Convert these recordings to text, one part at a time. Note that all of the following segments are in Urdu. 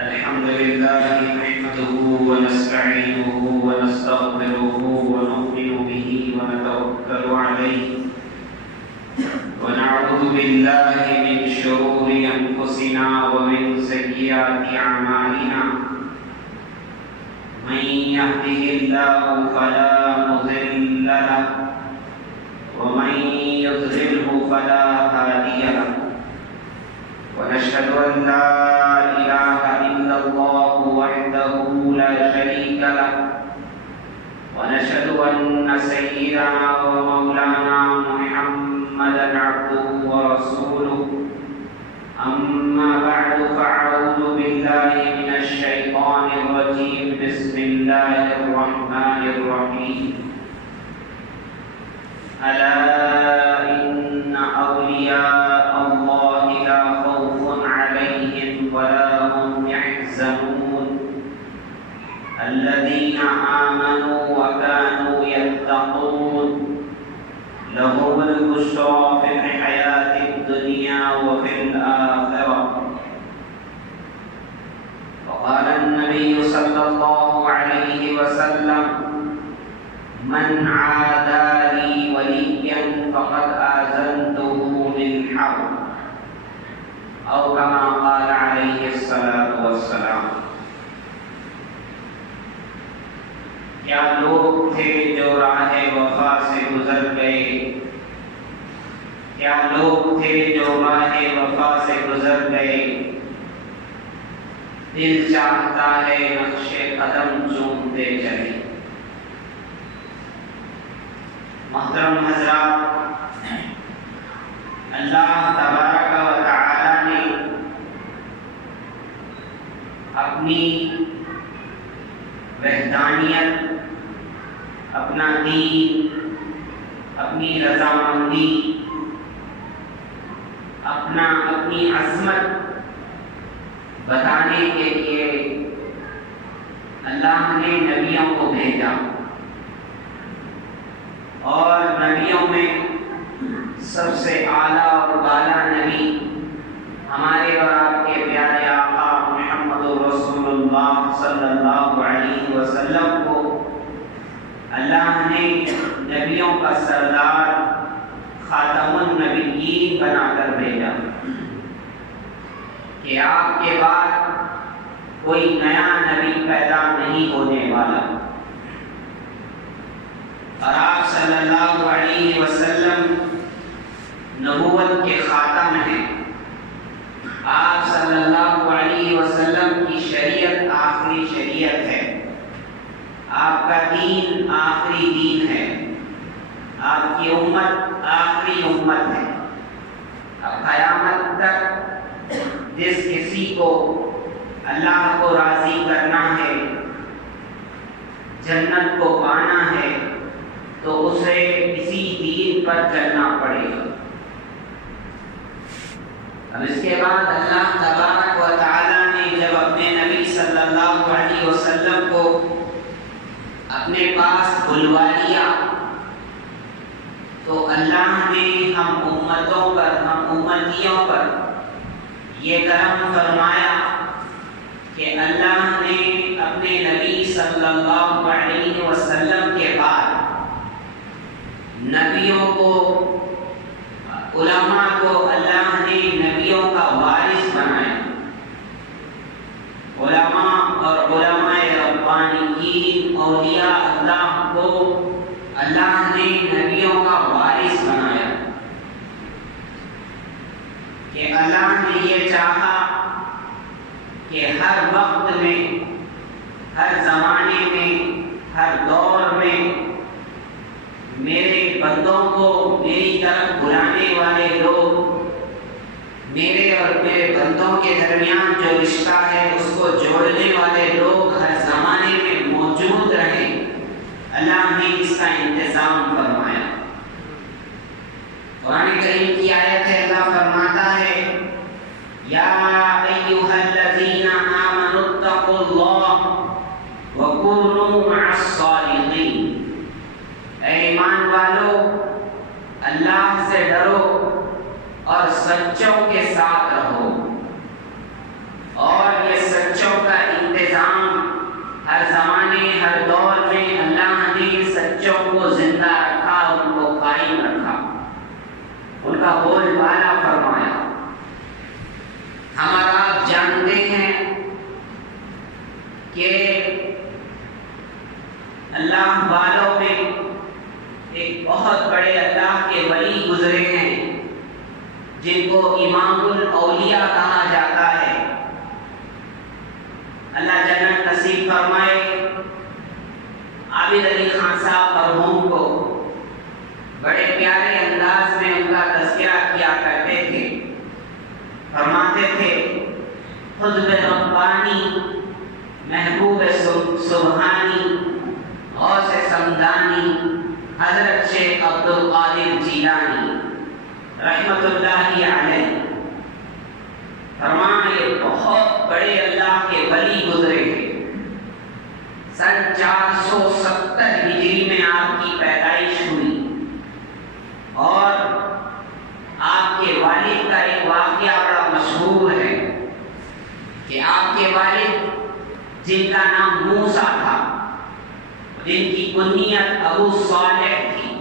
الحمد لله نحمده ونستعينه ونستغفره ونؤمن به ونتوكل عليه ونعوذ بالله من شرور أنفسنا ومن سيئات أعمالنا من يهده الله فلا مضل له ومن يضلله فلا هادي له ونشهد أن لا إله إلا الله وحده لا شريك له ونشهد أن سيدنا ومولانا محمدا عبده ورسوله أما بعد فأعوذ بالله من الشيطان الرجيم بسم الله الرحمن الرحيم ألا إن أولياء الله لا خوف عليهم ولا هم يحزنون الذين آمنوا وكانوا يتقون لهم البشرى في الحياة الدنيا وفي الآخرة وقال النبي صلى الله عليه وسلم من عادى لي وليا فقد آذنته بالحرب أو كما قال عليه الصلاة والسلام. کیا لوگ تھے جو راہ وفا سے گزر گئے، کیا لوگ تھے جو راہ وفا سے گزر گئے، دل چاہتا ہے نقش قدم چومتے چلے. محترم حضرات، اللہ تبارک و تعالی نے اپنی وحدانیت، اپنا دین، اپنی رضامندی، اپنی عظمت بتانے کے لیے اللہ نے نبیوں کو بھیجا، اور نبیوں میں سب سے اعلیٰ اور بالا نبی ہمارے اور آپ کے پیارے آقا محمد رسول اللہ صلی اللہ علیہ وسلم کو اللہ نے نبیوں کا سردار خاتم النبیین بنا کر بھیجا کہ آپ کے بعد کوئی نیا نبی پیدا نہیں ہونے والا، اور آپ صلی اللہ علیہ وسلم نبوت کے خاتم ہیں. آپ صلی اللہ علیہ وسلم کی شریعت آخری شریعت ہے، آپ کا دین آخری دین ہے، آپ کی امت آخری امت ہے. اب قیامت تک جس کسی کو اللہ کو راضی کرنا ہے، جنت کو پانا ہے، تو اسے اسی دین پر چلنا پڑے گا. اب اس کے بعد اللہ تبارک و تعالی نے جب اپنے نبی صلی اللہ علیہ وسلم کو اپنے پاس بلوا لیا، تو اللہ نے ہم امتیوں پر یہ کرم فرمایا کہ اللہ نے اپنے نبی صلی اللہ علیہ وسلم کے بعد نبیوں کو، علماء کو اللہ نے نبیوں کا وارث بنایا. علماء اور علماء ربانیین، اولیاء اللہ کو اللہ نے نبیوں کا وارث بنایا کہ اللہ نے یہ چاہا کہ ہر وقت میں، ہر زمانے میں، ہر دور میں میرے بندوں کو میری طرف بلانے والے لوگ، میرے اور میرے بندوں کے درمیان جو رشتہ ہے اس کو جوڑنے والے لوگ ہر زمانے میں موجود رہیں. اللہ نے اس کا انتظام فرمایا. قرآن کریم کی آیت ہے، اللہ فرماتا ہے یا ایھا الذین آمنوا اتقوا اللہ وکونوا مع الصادقین. اے ایمان والو، اللہ سے ڈرو اور سچوں کے ساتھ رہو. اور یہ سچوں ہر زمانے ہر دور میں اللہ نے سچوں کو زندہ رکھا، ان کو قائم رکھا، ان کا بول بالا فرمایا۔ ہم اور آپ جانتے ہیں کہ اللہ والوں میں ایک بہت بڑے اللہ کے ولی گزرے ہیں جن کو امام الاولیاء کہا جاتا ہے۔ اللہ جنت نصیب فرمائے۔ عابد علی خان صاحب مرحوم کو بڑے پیارے انداز میں ان کا تذکرہ کیا کرتے تھے، فرماتے تھے خطب ربانی، محبوب سبحانی، غوث سمدانی، حضرت شیخ عبدالقادر جیلانی رحمت اللہ علیہ۔ فرمایا یہ بہت بڑے اللہ کے ولی گزرے ہیں۔ سن 470 ہجری میں آپ کی پیدائش ہوئی اور آپ کے والد کا ایک واقعہ بڑا مشہور ہے کہ آپ کے والد جن کا نام موسیٰ تھا، جن کی کنیت ابو صالح تھی،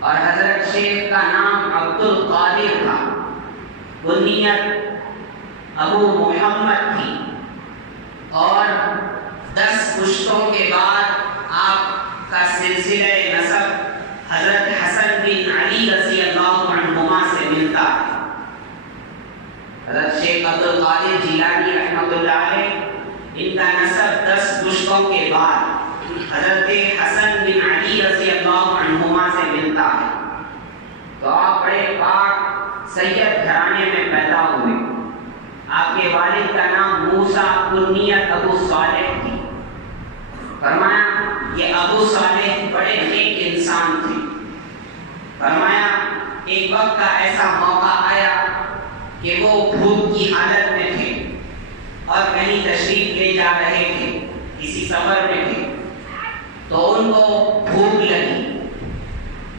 اور حضرت شیخ کا نام عبدالقادر تھا، کنیت ابو محمد تھی، اور 10 پشتوں کے بعد آپ کا سلسلہ نسب حضرت حسن بن علی رضی اللہ عنہما سے ملتا ہے۔ حضرت شیخ عبدالقادر جیلانی رحمۃ اللہ علیہ، ان کا نسب 10 پشتوں کے بعد حضرت حسن بن علی رضی اللہ عنہما سے ملتا ہے۔ تو آپ بڑے پاک سید گھرانے میں پیدا ہوئے۔ آپ کے والد کا نام موسیٰ، کنیت ابو صالح تھی۔ فرمایا یہ ابو صالح بڑے نیک انسان تھے۔ فرمایا ایک وقت کا ایسا موقع آیا کہ وہ بھوک کی حالت میں تھے اور کہیں تشریف لے جا رہے تھے، کسی سفر میں تھے، تو ان کو بھوک لگی۔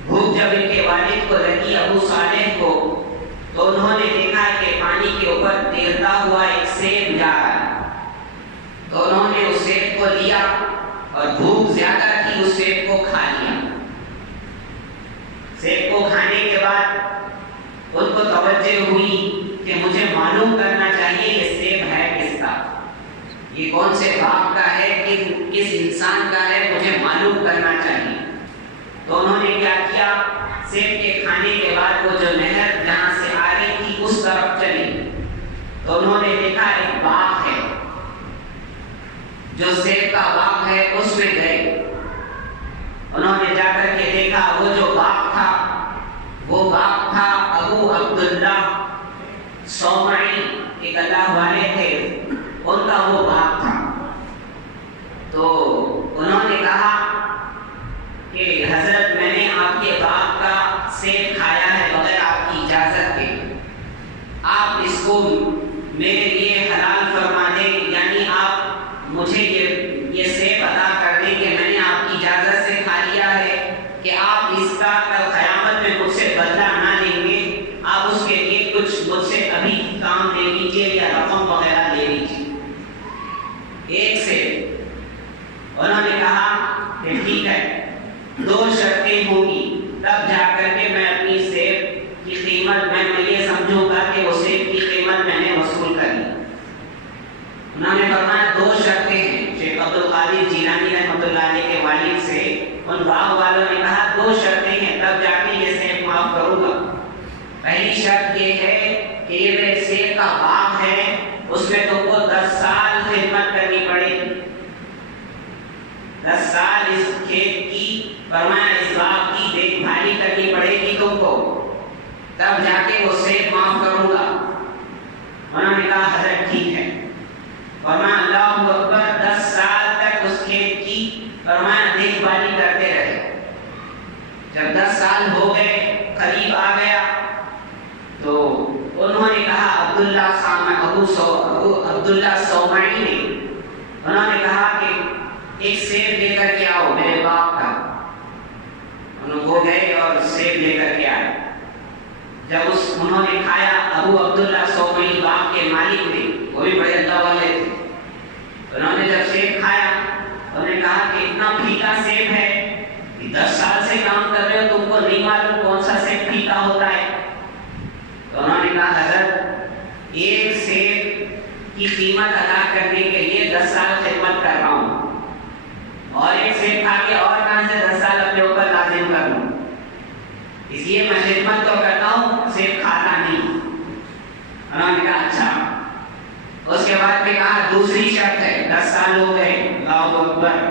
بھوک جب ان کے والد کو لگی، ابو صالح کو، تو انہوں نے دیکھا کہ پانی کے اوپر تیرتا ہوا ایک سیب جا رہا ہے، تو انہوں نے اس سیب کو لیا اور بھوک زیادہ تھی، اس سیب کو کھا لیا۔ سیب کو کھانے کے بعد ان کو توجہ ہوئی کہ مجھے معلوم کرنا چاہیے یہ سیب ہے کس کا، یہ کون سے باپ کا ہے، کس انسان کا ہے، مجھے معلوم کرنا چاہیے۔ تو انہوں نے کیا کیا، سیب کے کھانے کے بعد وہ جو نہر جہاں سے آ رہی تھی اس طرف چلی، تو انہوں نے دیکھا ایک باغ ہے، جو سیب کا باغ ہے اس میں گئے۔ انہوں نے جا کر کے دیکھا وہ جو باغ تھا، وہ باغ تھا ابو عبداللہ صومعی، ایک اللہ والے تھے، ان کا وہ باغ تھا۔ تو انہوں نے کہا کہ حضرت میں نے آپ کے باغ کا سیب کھایا ہے بغیر آپ کی اجازت کے، آپ اس کو میرے لیے حلال فرما دیں، یعنی آپ مجھے یہ سیب عطا کر دیں کہ میں نے آپ کی اجازت سے کھا لیا ہے، کہ آپ اس کا کل قیامت میں مجھ سے بدلہ نہ لیں گے، آپ اس کے لیے کچھ مجھ سے ابھی کام لے لیجیے یا رقم وغیرہ لے لیجیے ایک سیب۔ انہوں نے کہا کہ ٹھیک ہے، 2 شرطیں ہوں گی، تب جا کر کے میں اپنی سیب کی قیمت میں یہ سمجھوں گا کہ وہ سیب کی قیمت میں نے وصول کر لی۔ انہوں نے فرمایا 2 شرطیں ہیں۔ شیخ عبدالقادر جیلانی رحمۃ اللہ علیہ کے والد سے ان باغ والوں نے کہا 2 شرطیں ہیں، تب جا کے یہ سیب معاف کروں گا۔ پہلی شرط یہ ہے کہ یہ میرے سیب کا باغ ہے، اس میں تم کو 10 سال خدمت کرنی پڑے گی، 10 سال اس کھیت کی، فرمایا اس باغ کی دیکھ بھالی کرنی پڑے گی تم کو، تب جا کے وہ سیب معاف کروں گا۔ انہوں نے کہا حضرت ٹھیک ہے۔ فرمایا اللہ اکبر، 10 سال تک اس کھیت کی فرمایا دیکھ بھالی کرتے رہے۔ جب 10 سال ہو گئے، قریب آ گیا، تو انہوں نے کہا ابو عبداللہ صومعی نے، انہوں نے کہا کہ ایک سیب لے کر کے آؤ میرے باپ کا۔ وہ گئے اور سیب لے کر کے آئے۔ جب انہوں نے کھایا، ابو عبداللہ صومعی باغ کے مالک نے، وہ بھی بڑے اللہ والے تھے، انہوں نے جب سیب کھایا کی قیمت ادا کرنے کے لیے 10 سال خدمت کر رہا ہوں، اور ایک سیب کھا کے اور کہاں سے 10 سال اپنے اوپر لازم کر لوں، اس لیے میں خدمت تو کرتا ہوں، سیب کھاتا نہیں۔ انہوں نے کہا اچھا۔ اس کے بعد میں کہا دوسری شرط ہے، 10 سال ہو گئے، اللہ اکبر۔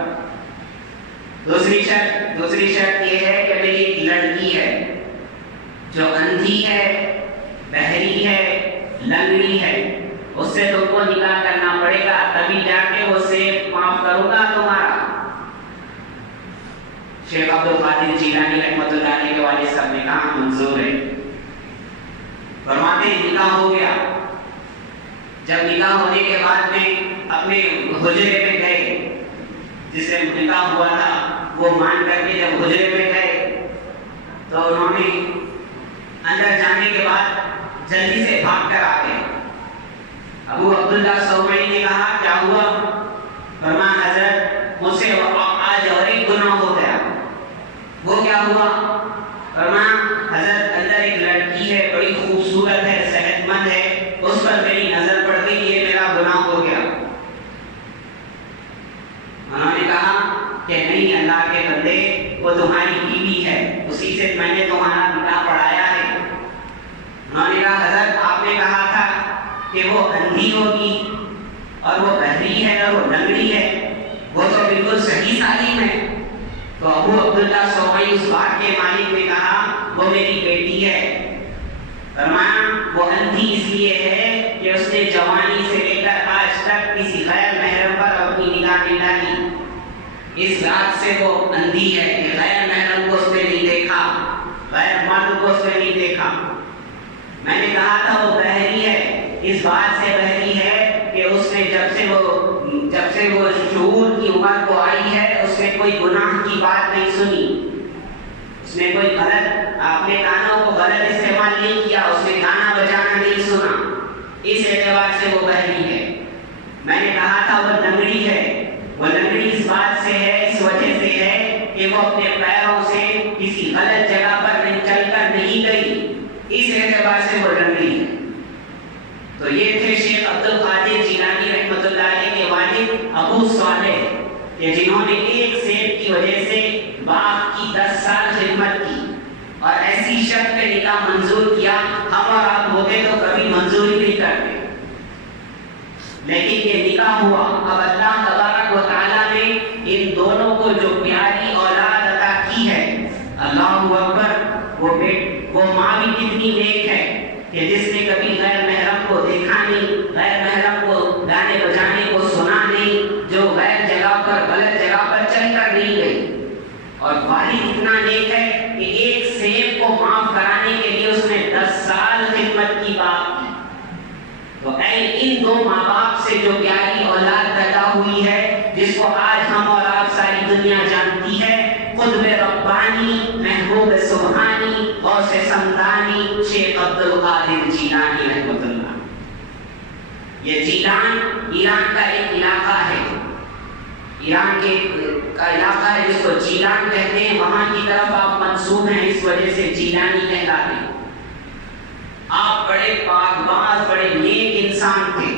دوسری شرط یہ ہے کہ میری ایک لڑکی ہے جو اندھی ہے، بہری ہے، لنگڑی ہے، اس سے تم کو نکاح کرنا پڑے گا، تبھی جا کے وہ سیب معاف کروں گا تمہارا۔ شیخ عبد القادر جیلانی رحمۃ اللہ علیہ کے والد صاحب نے کہا منظور ہے۔ فرماتے ہیں نکاح ہو گیا۔ جب نکاح ہونے کے بعد میں اپنے حجرے میں گئے، جس سے نکاح ہوا تھا وہ مان کر کے جب حجرے میں گئے تو انہوں نے اندر جانے کے بعد جلدی سے بھاگ کر آ گئے۔ ابو عبداللہ سومئی نے کہا کیا ہوا؟ فرمایا حضرت مجھ سے آج اور ایک گناہ ہو گیا۔ وہ کیا ہوا؟ فرمایا حضرت اندر ایک لڑکی ہے، بڑی خوبصورت ہے، صحت مند ہے، اس پر میری نظر پڑ گئی، یہ میرا گناہ ہو گیا۔ انہوں نے کہا کہ نہیں اللہ کے بندے، وہ تمہاری بیوی ہے، اسی سے میں نے تمہارا نکاح پڑھایا ہے۔ انہوں نے کہا حضرت آپ نے کہا تھا کہ وہ اندھی ہوگی اور وہ بہری ہے اور وہ لنگڑی ہے، وہ تو بالکل صحیح تعلیم ہے۔ تو ابو عبداللہ سومئی اس بات کے مالک نے کہا وہ میری بیٹی ہے۔ فرمایا وہ اندھی اس لیے ہے کہ اس نے جوانی سے لے کر آج تک کسی غیر محرم پر اپنی نگاہ نہیں ڈالی، اس بات سے وہ اندھی ہے کہ غیر محرم کو اس نے نہیں دیکھا، غیر مرد کو اس نے نہیں دیکھا۔ میں نے کہا تھا وہ بہری ہے، اس بات سے بہری ہے کہ اس نے جب سے وہ شعور کی عمر کو آئی ہے اس نے کوئی گناہ کی بات نہیں سنی، اس نے کوئی غلط اپنے کانوں کو غلط استعمال نہیں کیا، اس نے گانا بجانا نہیں سنا، اس اعتبار سے وہ بہری ہے۔ میں نے کہا تھا وہ لنگڑی ہے، وہ لنگڑی اس بات سے ہے، اس وجہ سے ہے کہ وہ اپنے پیروں سے کسی غلط جگہ پر چل کر نہیں گئی، اس اعتبار سے وہ لنگڑی ہے۔ تو یہ تھے شیخ عبد القادر جیلانی رحمۃ اللہ علیہ کے والد ابو صالح، کہ جنہوں نے ایک سیب کی وجہ سے باپ کی 10 سال خدمت کی اور ایسی شرط پہ نکاح منظور کیا۔ ہم اور آپ ہوتے تو کبھی منظور ہی نہیں کرتے، لیکن یہ نکاح ہوا۔ اب اللہ تبارک و تعالیٰ نے ان دونوں کو جو پیاری اولاد عطا کی ہے، اللہ اکبر، وہ ماں بھی کتنی نیک ہے کہ جس نے کبھی غیر محرم کو دیکھا نہیں، غیر محرم کو گانے بجانے کو سنا نہیں، جو غیر جگہ پر غلط جگہ پر چل کر نہیں گئی، اور والد اتنا نیک ہے کہ ایک سیب کو معاف کرانے کے لیے اس نے 10 سال خدمت کی باپ کی۔ تو اے ان دو ماں باپ سے جو پیاری اولاد پیدا ہوئی ہے، جس کو آج ہم اور آپ ساری دنیا جانتی ہے، قطب ربانی، محبوب سبحانی، غوث سمدانی، شیخ عبد القادر جیلانی رحمۃ اللہ۔ یہ جیلان ایران کا ایک علاقہ ہے، ایران کا علاقہ ہے جس کو جیلان کہتے ہیں، وہاں کی طرف آپ منسوب ہیں، اس وجہ سے جیلانی کہلاتے ہیں۔ آپ بڑے پاکباز، بڑے نیک انسان تھے۔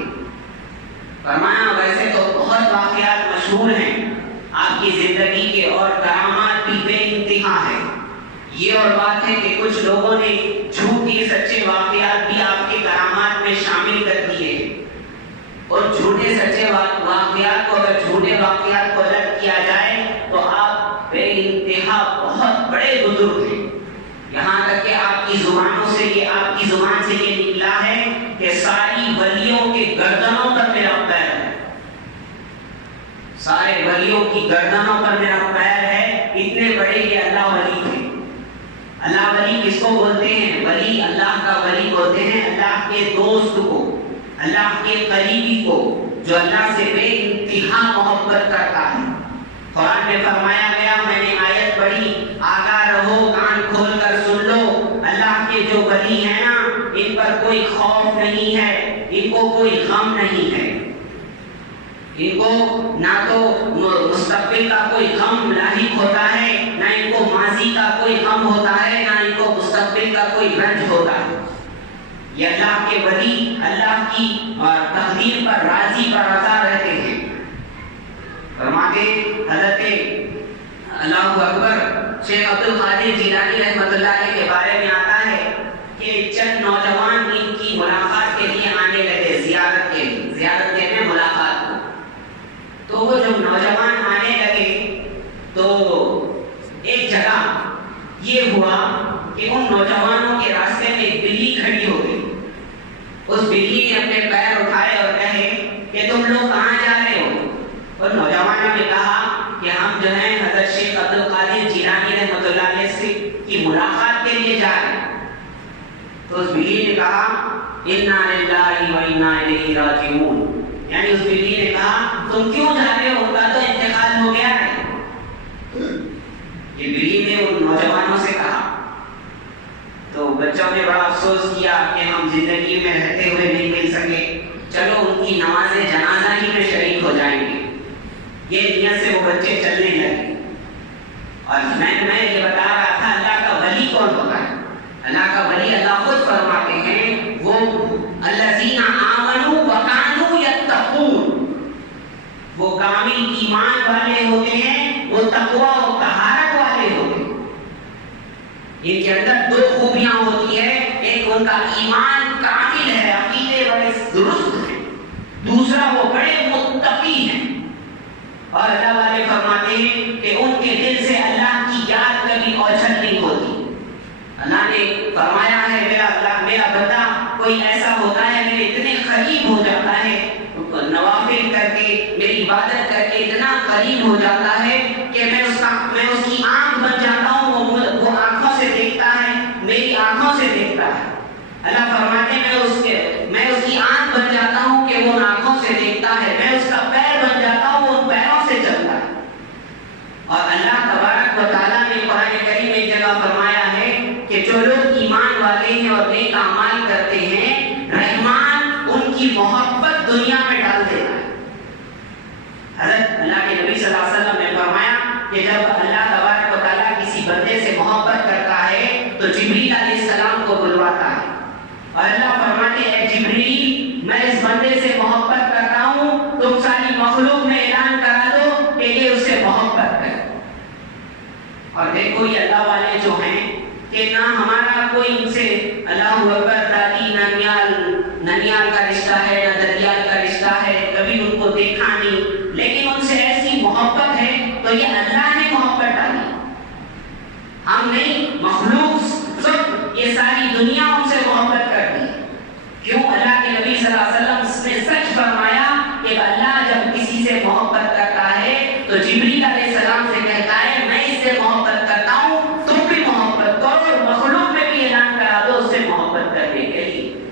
فرمایا ویسے تو بہت واقعات مشہور ہیں آپ کی زندگی کے، اور کرامات بھی بے انتہا ہے۔ یہ اور بات ہے کہ کچھ لوگوں نے جھوٹے سچے واقعات بھی آپ کے کرامات میں شامل کر دیے، اور جھوٹے سچے واقعات کو، اگر جھوٹے واقعات کو الگ کیا جائے تو آپ بے انتہا بہت بڑے بزرگ ہیں۔ یہاں تک کہ آپ کی زبان سے یہ نکلا ہے کہ ساری ولیوں کے گردنوں پر میرا پیر ہے، سارے ولیوں کی گردنوں پر میرا پیر ہے، اتنے بڑے یہ اللہ ولی تھے۔ اللہ ولی کس کو بولتے ہیں؟ ولی اللہ کا ولی بولتے ہیں اللہ کے دوست کو، اللہ کے قریبی کو، جو اللہ سے بے انتہا محبت کرتا ہے۔ قرآن میں فرمایا گیا، میں نے آیت پڑھی، آگاہ رہو، کان کھول کر سن لو، اللہ کے جو ولی ہیں نا، ان پر کوئی خوف نہیں ہے، ان کو کوئی غم نہیں ہے، ان کو نہ تو مستقبل کا کوئی غم لاحق ہوتا ہے، نہ ان کو ماضی کا کوئی غم ہوتا ہے، نہ ان کو مستقبل کا کوئی رنج ہوتا ہے۔ یہ اللہ کے ولی اللہ کی تقدیر پر راضی پر رضا رہتے ہیں. فرماتے حضرت اللہ اکبر شیخ عبد القادر جیلانی رحمۃ اللہ علیہ کے بارے میں آتا ہے کہ چند نوجوان ان کی ملاقات کے لیے آنے لگے، زیارت کے لیے. زیارت کہتے ہیں ملاقات کو. تو وہ جب نوجوان آنے لگے تو ایک جگہ یہ ہوا کہ ان نوجوانوں کے راستے میں ایک بلی کھڑی ہو گئی. اس بلی نے اپنے پیر اٹھائے اور کہے کہ تم لوگ کہاں جا رہے ہو؟ اور نوجوانوں نے کہا کہ ہم جو ہیں حضرت شیخ عبد القادر جیلانی رحمۃ اللہ علیہ سے کی ملاقات کے لیے جا رہے ہیں. تو اس بلی نے کہا انا للہ و انا الیہ راجعون، یعنی اس بلی نے کہا تم کیوں جا رہے ہو؟ ان کا تو انتقال ہو گیا ہے. یہ بلی نے ان نوجوانوں سے کہا. تو بچوں نے بڑا افسوس کیا کہ ہم زندگی میں رہتے ہوئے نہیں مل سکے، چلو ان کی نماز جنازہ ہی میں شریک ہو جائیں گے. یہ نیت سے وہ بچے چلنے لگے. اور میں یہ بتا رہا تھا اللہ کا ولی کون ہوتا ہے. اللہ کا ولی اللہ خود فرماتے ہیں وہ الذین آمنوا وکانوا یتقون، وہ کامل ایمان والے ہوتے ہیں، وہ تقویٰ و طہارت والے ہوتے ہیں. ان کے اندر دو خوبیاں ہوتی ہے، ایک ان کا ایمان کامل ہے، عقیدے بڑے درست ہیں، دوسرا وہ بڑے متقی ہیں. اور اللہ والے فرماتے ہیں کہ ان کے دل سے اللہ کی یاد کبھی اوجھل نہیں ہوتی. اللہ نے فرمایا ہے میرا بندہ کوئی ایسا ہوتا ہے میرے اتنے قریب ہو جاتا ہے، نوافل کر کے میری عبادت کر کے اتنا قریب ہو جاتا ہے کہ میں اس کی آنکھ بن جاتا ہوں، وہ آنکھوں سے دیکھتا ہے، میری آنکھوں سے دیکھتا ہے. اللہ فرماتے ہیں میں اس کی آنکھ بن جاتا ہوں کہ وہ ان آنکھوں سے دیکھتا ہے، میں اس کا پیر بن جاتا ہوں، وہ ان پیروں سے چلتا ہے. اور اللہ تبارک و تعالیٰ نے قرآن کریم میں ایک جگہ فرمایا ہے کہ جو لوگ ایمان والے ہیں اور نیک اعمال کرتے ہیں، رحمان ان کی محبت دنیا میں ڈال دیتا ہے. حضرت اللہ کے نبی صلی اللہ علیہ وسلم نے فرمایا کہ جب اللہ تبارک و تعالیٰ کسی بندے سے محبت کرتا ہے تو جبریل علیہ السلام کو بلواتا ہے اور اللہ فرماتے ہیں جبریل میں اس بندے سے محبت کرتا ہوں، تم ساری مخلوق میں اعلان کرا دو کہ یہ اس سے محبت کرے. اور دیکھو یہ اللہ والے جو ہیں کہ نہ ہمارا کوئی ان سے اللہ اکبر دادی ننیال کا رشتہ ہے، نہ دریال کا رشتہ ہے، کبھی ان کو دیکھا نہیں، لیکن ان سے ایسی محبت ہے تو یہ اللہ نے محبت ڈالی، ہم نہیں، مخلوق سب یہ ساری دنیا ان سے محبت کرتی ہے. کیوں؟ اللہ کے نبی صلی اللہ علیہ وسلم نے سچ فرمایا کہ اللہ جب کسی سے محبت کرتا ہے تو جبریل علیہ السلام سے کہتا ہے میں اس سے محبت کرتا ہوں، تم بھی محبت کرو، اور مخلوق میں بھی اعلان کرا دو اس سے محبت کرنے کے لیے.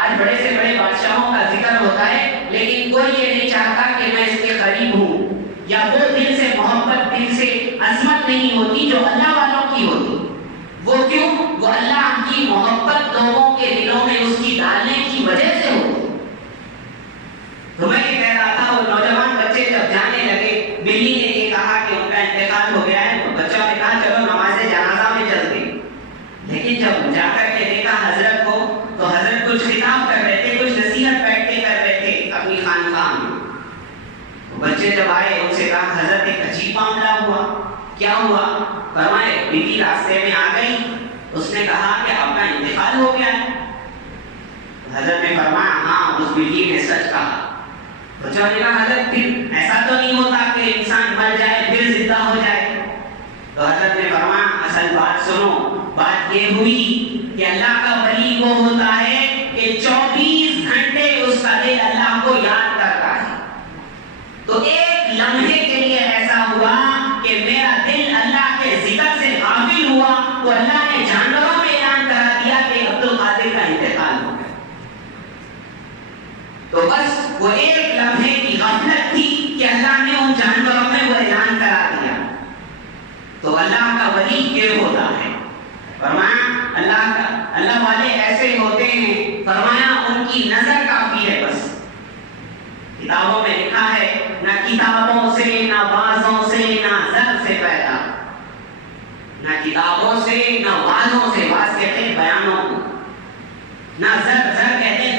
آج بڑے سے بڑے بادشاہوں کا ذکر ہوتا ہے لیکن کوئی یہ نہیں چاہتا کہ میں اس کے قریب ہوں، یا وہ دل سے محبت، دل سے عظمت نہیں ہوتی جو اللہ والوں کی ہوتی. وہ کیوں؟ وہ اللہ کی محبت لوگوں کے دلوں میں اس کی ڈالنے کی وجہ سے ہوتی. تو میں یہ کہہ رہا تھا وہ نوجوان بچے جب جانے لگے، بلی نے یہ کہا کہ ان کا انتقال ہو گیا ہے، تو بچوں نے کہا چلو نماز جنازہ میں چلتے. لیکن جب جا کر کے دیکھا حضرت کو تو حضرت کچھ خطاب کر رہے تھے، کچھ نصیحت بیٹھ کے کر رہے تھے اپنی خانقاہ میں. بچے جب آئے ان سے کہا حضرت ایک عجیب معاملہ ہوا. کیا ہوا؟ فرمائے بلی راستے میں آ گئی، اس نے کہا کہ آپ کا انتقال ہو گیا ہے. حضرت نے فرمایا ہاں اس بلی نے سچ کہا. بچوں نے کہا حضرت پھر ایسا تو نہیں ہوتا کہ انسان مر جائے پھر زندہ ہو جائے؟ تو حضرت نے فرمایا اصل بات سنو، بات یہ ہوئی کہ اللہ کا ولی وہ ہوتا ہے کہ 24 گھنٹے اس کا دل اللہ کو یاد کرتا ہے. تو ایک لمحے کے لیے ایسا ہوا کہ میرا دل اللہ کے ذکر سے غافل ہوا تو اللہ نے جانوروں میں اعلان کرا دیا کہ عبد القادر کا انتقال ہو گیا. تو بس وہ ایک لمحے کی غفلت تھی کہ اللہ نے ان جانوروں میں وہ اعلان کرا دیا. تو اللہ کا ولی یہ ہوتا ہے. فرمایا اللہ والے ایسے ہوتے ہیں، فرمایا ان کی نظر کافی ہے. بس کتابوں میں لکھا ہے نہ کتابوں سے، نہ بازوں سے، نہ زر سے پیدا، نہ کتابوں سے، نہ والوں سے، واز کہتے ہیں بیانوں کو، نہ زر کہتے ہیں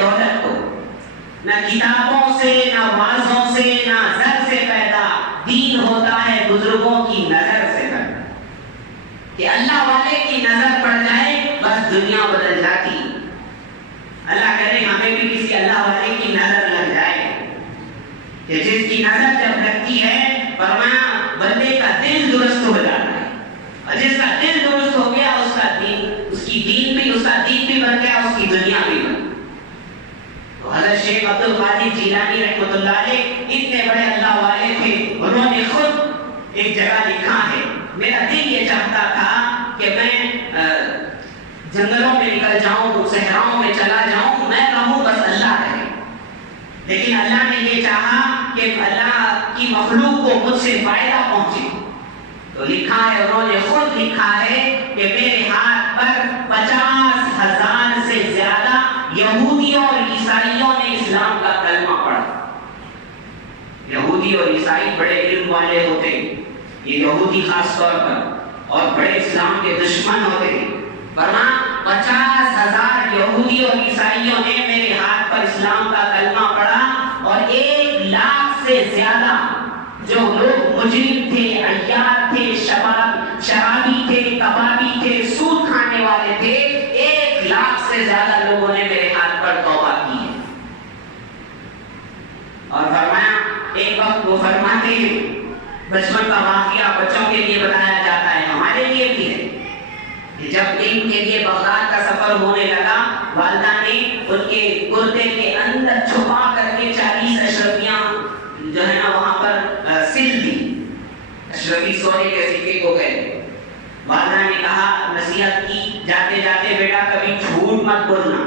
نہ کتابوں سے، نہ وعظوں سے، نہ زر سے پیدا، دین ہوتا ہے بزرگوں کی نظر سے پیدا۔ کہ اللہ والے کی نظر پڑ جائے بس دنیا بدل جاتی۔ اللہ کرے ہمیں بھی کسی اللہ والے کی نظر لگ جائے کہ جس کی نظر جب لگتی ہے فرمایا بندے کا دل درست ہو جاتا ہے، اور جس کا دل درست ہو گیا اس کا دین بھی بن گیا، اس کی دنیا بھی بن گئی۔ تو حضرت شیخ عبد القادر جیلانی رحمۃ اللہ علیہ اتنے بڑے اللہ والے تھے، انہوں نے خود ایک جگہ لکھا ہے، میرا دل یہ چاہتا تھا کہ میں جنگلوں میں نکل جاؤں، صحراؤں میں چلا جاؤں، میں رہوں بس اللہ رہے، لیکن اللہ نے یہ چاہا کہ اللہ کی مخلوق کو مجھ سے فائدہ پہنچے۔ تو لکھا ہے، انہوں نے خود لکھا ہے کہ میرے ہاتھ پر 50,000 سے زیادہ یہودیوں اور عیسائیوں نے اسلام کا کلمہ پڑھا۔ یہودی اور عیسائی بڑے علم والے ہوتے ہیں، یہ یہودی خاص طور پر، اور بڑے اسلام کے دشمن ہوتے ہیں، ورنہ 50,000 یہودی اور عیسائیوں نے میرے ہاتھ پر اسلام کا کلمہ پڑھا، اور 1,00,000 سے زیادہ جو لوگ مجرم تھے، عیار تھے، شرابی تھے، کبابی تھے، سود کھانے والے تھے، 1,00,000 سے زیادہ لوگوں نے میرے ہاتھ پر توبہ کی ہے۔ اور فرمایا ایک وقت وہ فرماتے ہیں، بچپن کا واقعہ بچوں کے لیے بتایا جاتا ہے، ہمارے لیے بھی ہے، کہ جب ان کے لیے بغداد کا سفر ہونے لگا، والدہ نے ان کے کرتے کے اندر چھپا کر کے 40 اشرفیاں جو ہے نا وہاں پر سل دی، اشرفی سونے کے سکے کو کہتے۔ والدہ نے کہا، نصیحت کی، جاتے جاتے بیٹا کبھی جھوٹ مت بولنا۔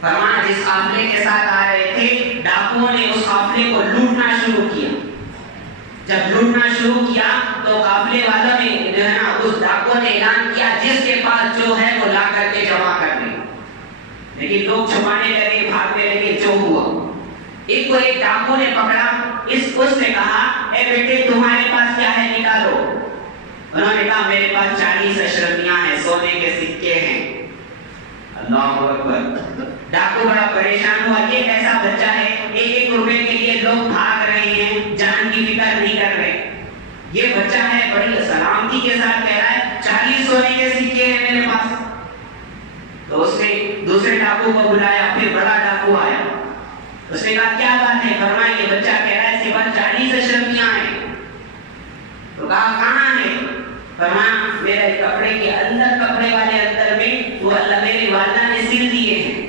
فرمایا جس قافلے کے ساتھ آ رہے تھے، ڈاکوؤں نے اس قافلے کو لوٹنا شروع کیا۔ جب لوٹنا شروع کیا تو قافلے والوں نے جو ہے نا اس ڈاکو نے اعلان کیا جس کے پاس جو ہے وہ لا کر کے جمع کر دیں، لیکن لوگ چھپانے لگے، بھاگنے لگے۔ جو ہوا ایک کو ایک ڈاکو نے پکڑا، اس نے کہا، اے بیٹے تمہارے پاس کیا ہے نکالو۔ انہوں نے کہا میرے پاس 40 اشرفیاں ہیں، سونے کے سکے ہیں۔ اللہ اکبر۔ ڈاکو بڑا پریشان ہوا، یہ کیسا بچہ ہے، 1-1 روپے کے لیے لوگ بھاگ رہے ہیں، جان کی فکر نہیں کر رہے، یہ بچہ ہے بڑی سلامتی کے ساتھ کہہ رہا ہے 40 سونے کے سکے ہیں میرے پاس۔ تو اس نے دوسرے ڈاکو کو بلایا، پھر بڑا ڈاکو آیا، اس نے کہا کیا بات ہے؟ فرمایا یہ بچہ کہہ رہا ہے اس کے پاس 40 اشرفیاں ہیں۔ تو کہا کہاں ہے؟ فرمایا میرے کپڑے کے اندر، کپڑے والے اندر میں وہ اللہ میری والدہ نے سل دیے ہیں۔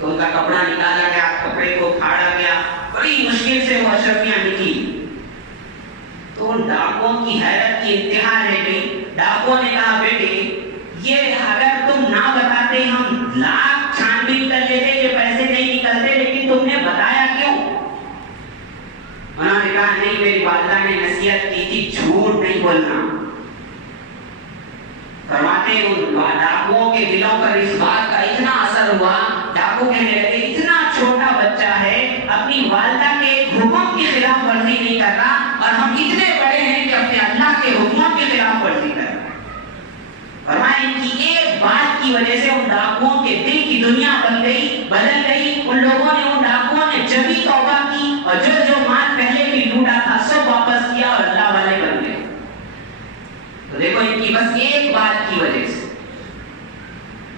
تو ان کا کپڑا نکالا گیا، کپڑے کو پھاڑا گیا، بڑی مشکل سے وہ اشرفیاں نکلی۔ تو ان ڈاکوؤں کی حیرت کی انتہا رہ گئی۔ ڈاکوؤں نے کہا بیٹے یہ اگر تم نہ بتاتے ہم لاکھ چھان بین کر لیتے، یہ پیسے نہیں نکلتے، لیکن تم نے بتایا کیوں؟ انہوں نے کہا نہیں میری والدہ نے نصیحت کی تھی جھوٹ نہیں بولنا۔ فرماتے ہیں ان ڈاکوؤں کے دلوں پر اس بات کا اتنا اثر ہوا، ڈاکو کہنے لگے اتنا چھوٹا بچہ ہے اپنی والدہ کے حکم کی خلاف ورزی نہیں کر رہا، اور ہم اتنے بڑے ہیں کہ اپنے اللہ کے حکموں کی خلاف ورزی کر رہے ہیں۔ فرمایا ان کی ایک بات کی وجہ سے ان ڈاکوؤں کے دل کی دنیا بدل گئی۔ ان لوگوں نے، ان ڈاکوؤں نے جبھی توبہ کی، اور جو مال پہلے بھی لوٹا تھا سب واپس کیا اور اللہ والے بن گئے۔ تو دیکھو ان کی بس ایک بات کی وجہ سے،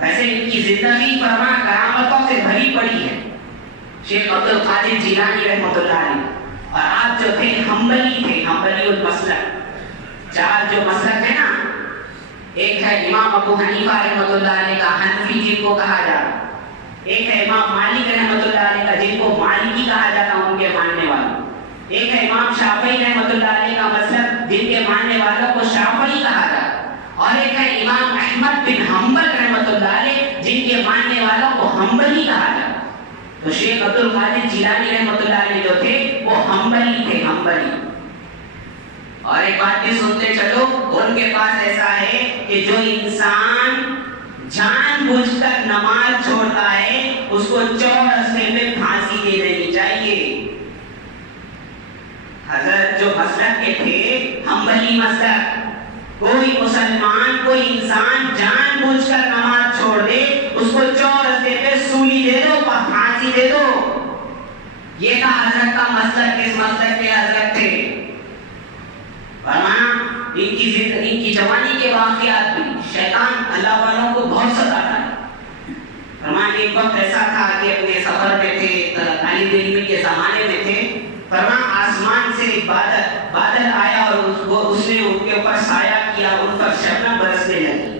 ویسے ان کی زندگی فرما کرامتوں سے بھری پڑی ہے۔ شیخ عبد القادر جیلانی رحمۃ اللہ علیہ، اور آپ جو تھے حنبلی تھے، حنبلی المسلک۔ 4 جو مسلک ہے نا، ایک ہے امام ابو حنیفہ رحمۃ اللہ علیہ کا حنفی جن کو کہا جاتا، ایک ہے امام مالک رحمۃ اللہ علیہ کا جن کو مالکی کہا جاتا ان کے ماننے والوں، ایک ہے امام شافعی رحمۃ اللہ علیہ کا مسلک جن کے ماننے والوں کو شافعی کہا جاتا، اور ایک ہے امام احمد بن حنبل رحمۃ اللہ علیہ جن کے ماننے والوں کو حنبلی کہا جاتا۔ تو شیخ عبد القادر جیلانی رحمۃ اللہ علیہ جو تھے وہ حنبلی تھے، حنبلی۔ اور ایک بات بھی سنتے چلو، ان کے پاس ایسا ہے کہ جو انسان جان بوجھ کر نماز چھوڑتا ہے اس کو چورستے پہ پھانسی دے دینی چاہیے۔ حضرت جو مسلک کے تھے حنبلی مسلک، کوئی مسلمان، کوئی انسان جان بوجھ کر نماز چھوڑ دے اس کو چورستے پہ سولی دے دو، پھانسی دے دو۔ یہ تھا حضرت کا مسلک. کس مسلک کے حضرت تھے؟ فرمایا ان کی جوانی کے واقعات بھی شیطان اللہ والوں کو بہت ستاتا ہے. فرمایا ایک وقت ایسا تھا کہ اپنے سفر میں تھے, طالب علم کے زمانے میں تھے. فرمایا آسمان سے بادل آیا اور اس نے ان کے اوپر سایہ کیا, ان پر شبنم برسنے لگی.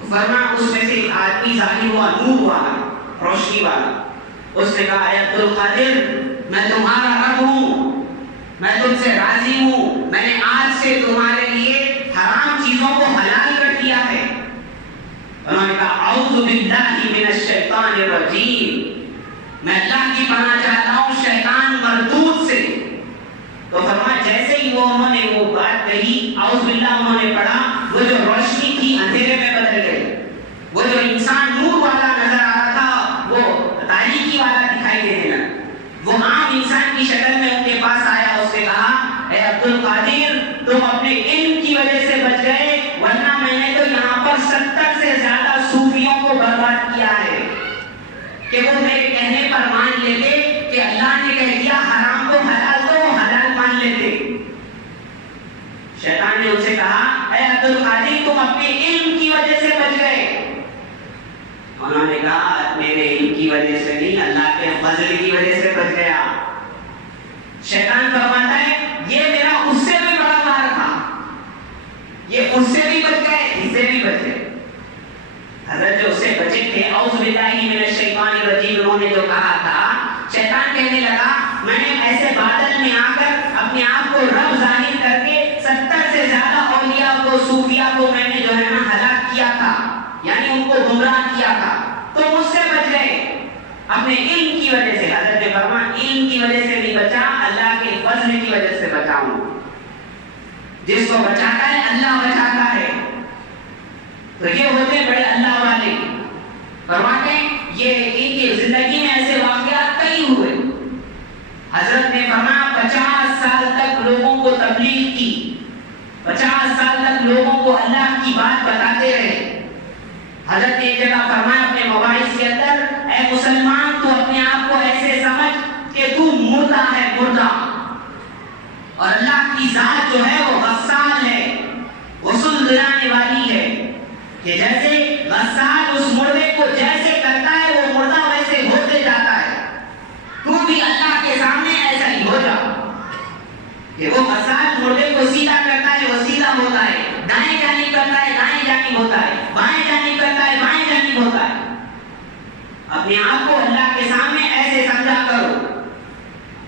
فرمایا اس میں سے ایک آدمی ظاہر ہوا, نور والا, روشنی والا. اس نے کہا اے عبد القادر, میں تمہارا رب ہوں, میں تم سے راضی ہوں, میں نے آج سے تمہارے لیے حرام چیزوں کو حلال کر دیا ہے. انہوں نے کہا اعوذ باللہ من الشیطان الرجیم, میں اللہ کی پناہ چاہتا ہوں شیطان مردود سے. تو فرمایا جیسے ہی انہوں نے وہ بات کہی, اعوذ باللہ انہوں نے پڑھا, وہ جو روشنی تھی اندھیرے میں بدل گئی. وہ جو انسان نور والا نظر آ رہا تھا وہ تاریکی والا دکھائی دینے لگا. وہ عام انسان کی شکل میں ان کے پاس آیا. اس نے کہا اے عبد القادر, تم اپنے علم کی وجہ سے بچ گئے, ورنہ میں نے تو یہاں پر 70 سے زیادہ صوفیوں کو برباد کیا ہے کہ وہ میرے کہنے پر مان لیتے کہ اللہ نے کہہ دیا حرام کو حلال, تو وہ حلال مان لیتے. شیطان نے ان سے کہا اے عبد القادر, تم اپنے علم کی وجہ سے بچ گئے. انہوں نے کہا میرے علم کی وجہ سے نہیں, اللہ کے فضل کی وجہ سے بچ گیا. شیطان فرماتا ہے یہ میرا اس سے بھی بڑا وار تھا, یہ اس سے بھی بچ گئے, اس سے بھی بچ گئے. حضرت جو اس سے بچے تھے, اعوذ باللہ من الشیطان الرجیم, انہوں نے جو کہا تھا, شیطان کہنے لگا میں نے ایسے بادل میں آ کر اپنے آپ کو رب ظاہر کر کے 70 سے زیادہ اولیاء کو, صوفیاء کو میں نے جو ہے نا ہلاک کیا تھا, یعنی ان کو گمراہ کیا تھا. تو مجھ سے بچ گئے اپنے علم کی وجہ سے. حضرت نے فرمایا علم کی وجہ سے نہیں بچا, اللہ کے فضل کی وجہ سے بچاؤں. جس کو بچاتا ہے اللہ بچاتا ہے. تو یہ ہوتے بڑے اللہ والے. فرماتے ہیں یہ ان کی زندگی میں ایسے واقعات کئی ہوئے. حضرت نے فرمایا 50 سال تک لوگوں کو تبلیغ کی, 50 سال تک لوگوں کو اللہ کی بات بتاتے رہے. حضرت نے ایک جگہ فرمایا اپنے مواعظ کے اندر, اے مسلمان تو اپنے آپ کو ایسے سمجھ کہ تو مردہ ہے, مردہ, اور اللہ کی ذات جو ہے وہ غسال ہے, غسل دلانے والی ہے, کہ جیسے غسال اس مردے کو جیسے کرتا ہے وہ مردہ ویسے ہوتے جاتا ہے, تو بھی اللہ کے سامنے ایسا ہی ہو جا. کہ وہ غسال مردے کو سیدھا کرتا ہے وہ سیدھا ہوتا ہے, دائیں جانب کرتا ہے دائیں جانب ہوتا ہے, بائیں جانب کرتا ہے بائیں جانب ہوتا ہے. اپنے آپ کو اللہ کے سامنے ایسے سمجھا کرو.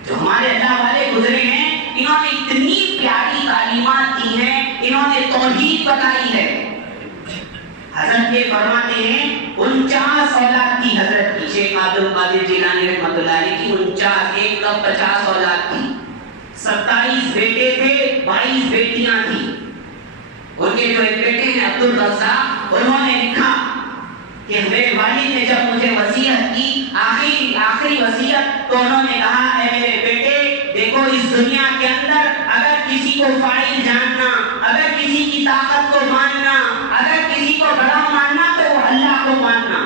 جو ہمارے اللہ والے گزرے ہیں, انہوں نے اتنی پیاری تعلیمات دی ہیں, انہوں نے توحید بتائی ہے. حضرت یہ فرماتے ہیں 49 اولاد تھی حضرت کی, شیخ عبد القادر جیلانی رحمۃ اللہ علیہ کی 49, ایک کب 50 اولاد تھی. 27 بیٹے تھے, 22 بیٹیاں تھیں. ان کے جو ایک بیٹے ہیں عبد الرزاق, انہوں نے لکھا کہ میرے والد نے جب مجھے وصیت کی, آخری وصیت, تو انہوں نے کہا اے میرے بیٹے دیکھو اس دنیا کے اندر اگر کسی کو فاعل جاننا, اگر کسی کی طاقت کو ماننا, اگر کسی کو بڑا ماننا تو وہ اللہ کو ماننا.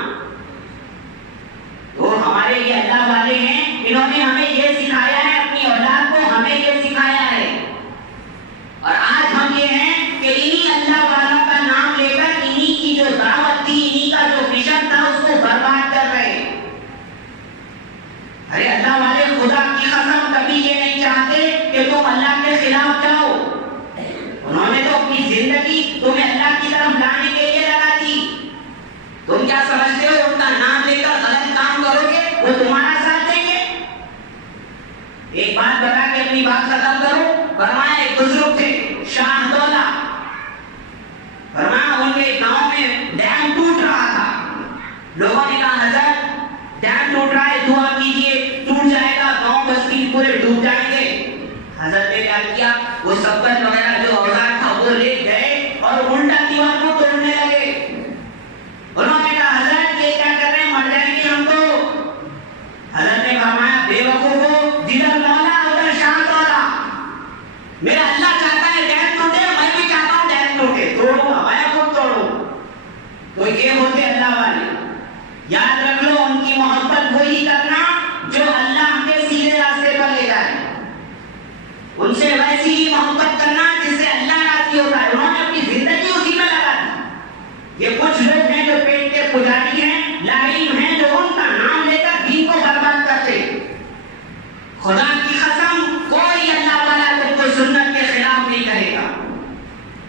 تو ہمارے یہ اللہ والے ہیں, انہوں نے ہمیں یہ سکھایا ہے, اپنی اولاد کو ہمیں یہ سکھایا ہے. اور آج ہم یہ ہیں کہ انہی اللہ والوں کا نام لے کر انہی کی جو دعوت تھی, انہی کا جو مشن تھا, اس کو برباد کر رہے ہیں. ارے اللہ والے خدا کی قسم کبھی یہ نہیں چاہتے کہ تم اللہ کے خلاف جاؤ. انہوں نے تو اپنی زندگی تمہیں اللہ کی طرف لانے کے لیے لگا دی. تم کیا سمجھتے ہو ان کا نام لے کر غلط کام کرو گے وہ تمہارا ساتھ دیں گے؟ ایک بات بتا کے اپنی بات ختم کروں. فرمایا ایک بزرگ تھے شاہ دولہ, فرمایا ان کے گاؤں میں ڈیم ٹوٹ رہا تھا. لوگوں نے کہا حضرت ڈیم ٹوٹ رہا ہے, دعا کیجئے ٹوٹ جائے گا, گاؤں بستی پورے ڈوب جائیں گے. حضرت نے کیا کیا, وہ سبت وغیرہ جو اوزار تھا وہ لے گئے اور الٹا دیوار کو توڑنے لگے. انہوں نے کہا حضرت یہ کیا کر رہے ہیں, مر جائیں گے ہم تو. حضرت نے فرمایا بے وقوفو, جدھر مولا ادھر شاہ دولہ. میرا اللہ چاہتا ہے ڈیم ٹوٹے, میں بھی چاہتا ہوں ڈیم ٹوٹے, توڑوں گا, میں خود توڑوں. تو یہ ہوتے اللہ والے. یاد رکھ لو ان کی محبت وہی کرنا جو اللہ کے خدا کی قسم کوئی اللہ والا تم کو سنت کے خلاف نہیں کہے گا،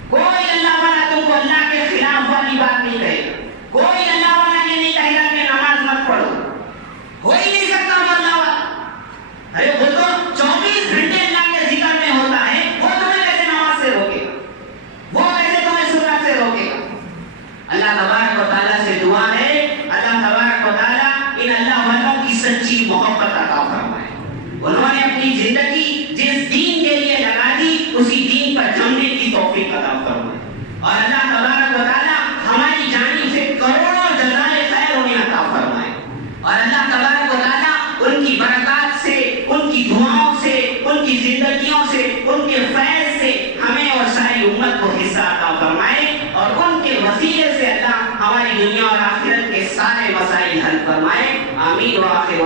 کوئی اللہ والا تم کو اللہ کے خلاف والی بات نہیں کہے گا، کوئی اللہ والا یہ نہیں کہے گا کہ نماز مت پڑھو، ہو ہی نہیں سکتا وہ اللہ والا۔ ارے وہ تو 24 گھنٹے اللہ کے ذکر میں ہوتا ہے، وہ تمہیں کیسے نماز سے روکے گا، وہ کیسے تمہیں سنت سے روکے گا؟ اللہ تبارک و تعالیٰ سے دعا ہے اللہ تبارک و تعالیٰ ان اللہ والوں کی سچی محبت عطا فرمائے۔ انہوں نے اپنی زندگی جس دین کے لیے لگا دی اسی دین پر جمنے کی توفیق عطا فرمائے، اور اللہ تبارک و تعالیٰ ہماری جانب سے کروڑوں جزائے خیر انہیں عطا فرمائے، اور اللہ تبارک و تعالیٰ ان کی برکات سے، ان کی دعاؤں سے، ان کی زندگیوں سے، ان کے فیض سے ہمیں اور ساری امت کو حصہ عطا فرمائے، اور ان کے وسیلے سے اللہ ہماری دنیا اور آخرت کے سارے مسائل حل فرمائے۔ آمین و آخر